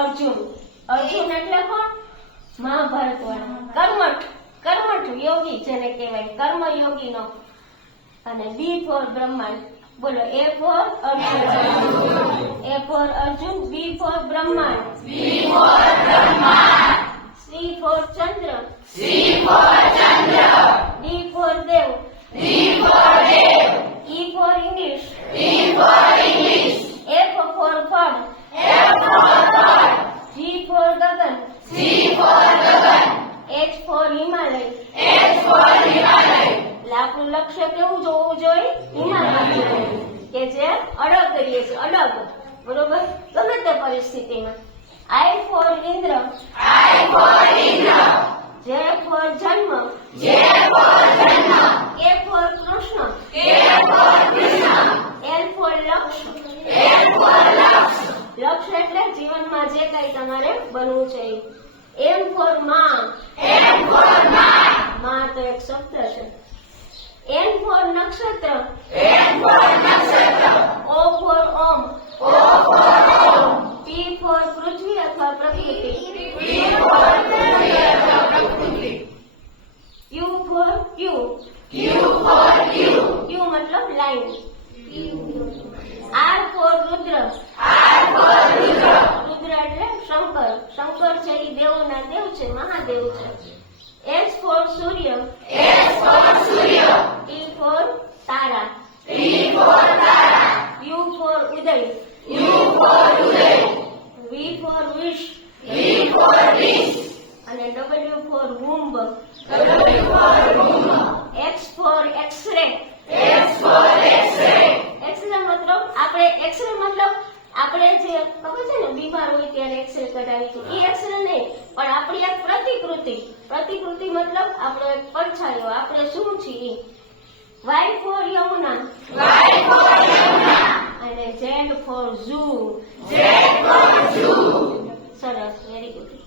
અર્જુન. અર્જુન એટલે કોણ? મહાભારત વાળા કર્મઠ. કર્મઠ યોગી જેને કહેવાય કર્મ યોગીનો અને બી ફોર બ્રહ્માંડ. બોલો A for Arjun. A for Arjun B for બ્રહ્માંડ. સી ફોર ચંદ્ર D for Dev E for English F for ફળ જી ફોર ગગન એચ ફોર હિમાલય એટલે લક્ષ્ય કેવું જોવું જોઈએ? હિમાલય. કે જે અડગ કરીએ છીએ અડગ. બરોબર? ગમે તે પરિસ્થિતિમાં. I for Indra. J for જન્મ. કે ફોર કૃષ્ણ. એલ ફોર લક્ષ્ય. લક્ષ્ય. એટલે જીવનમાં જે કઈ તમારે બનવું છે એ. એમ ફોરમાં માં તો એક શબ્દ છે એન ફોર નક્ષત્ર ઓ ફોર ઓમ પી ફોર પૃથ્વી અથવા પ્રકૃતિ યુ ફોર ક્યુ ક્યુ મતલબ લાઈન આર એટલે શંકર છે એ દેવોના દેવ છે મહાદેવ છે. S for Surya. T for તારા. યુ ફોર ઉદય. વી ફોર વિશ અને W for womb X for X-ray X-ray મતલબ આપણે એક્સરે મતલબ આપણે જે ખબર છે ને બીમાર હોય ત્યારે એક્સરે કઢાવી છે. એ એક્સરે નહીં પણ આપણી એક પ્રતિકૃતિ પ્રતિકૃતિ મતલબ આપણો એક પડછાયો આપણે શું છીએ? Y for Yamuna. અને ઝેડ ફોર ઝૂ સરસ વેરી ગુડ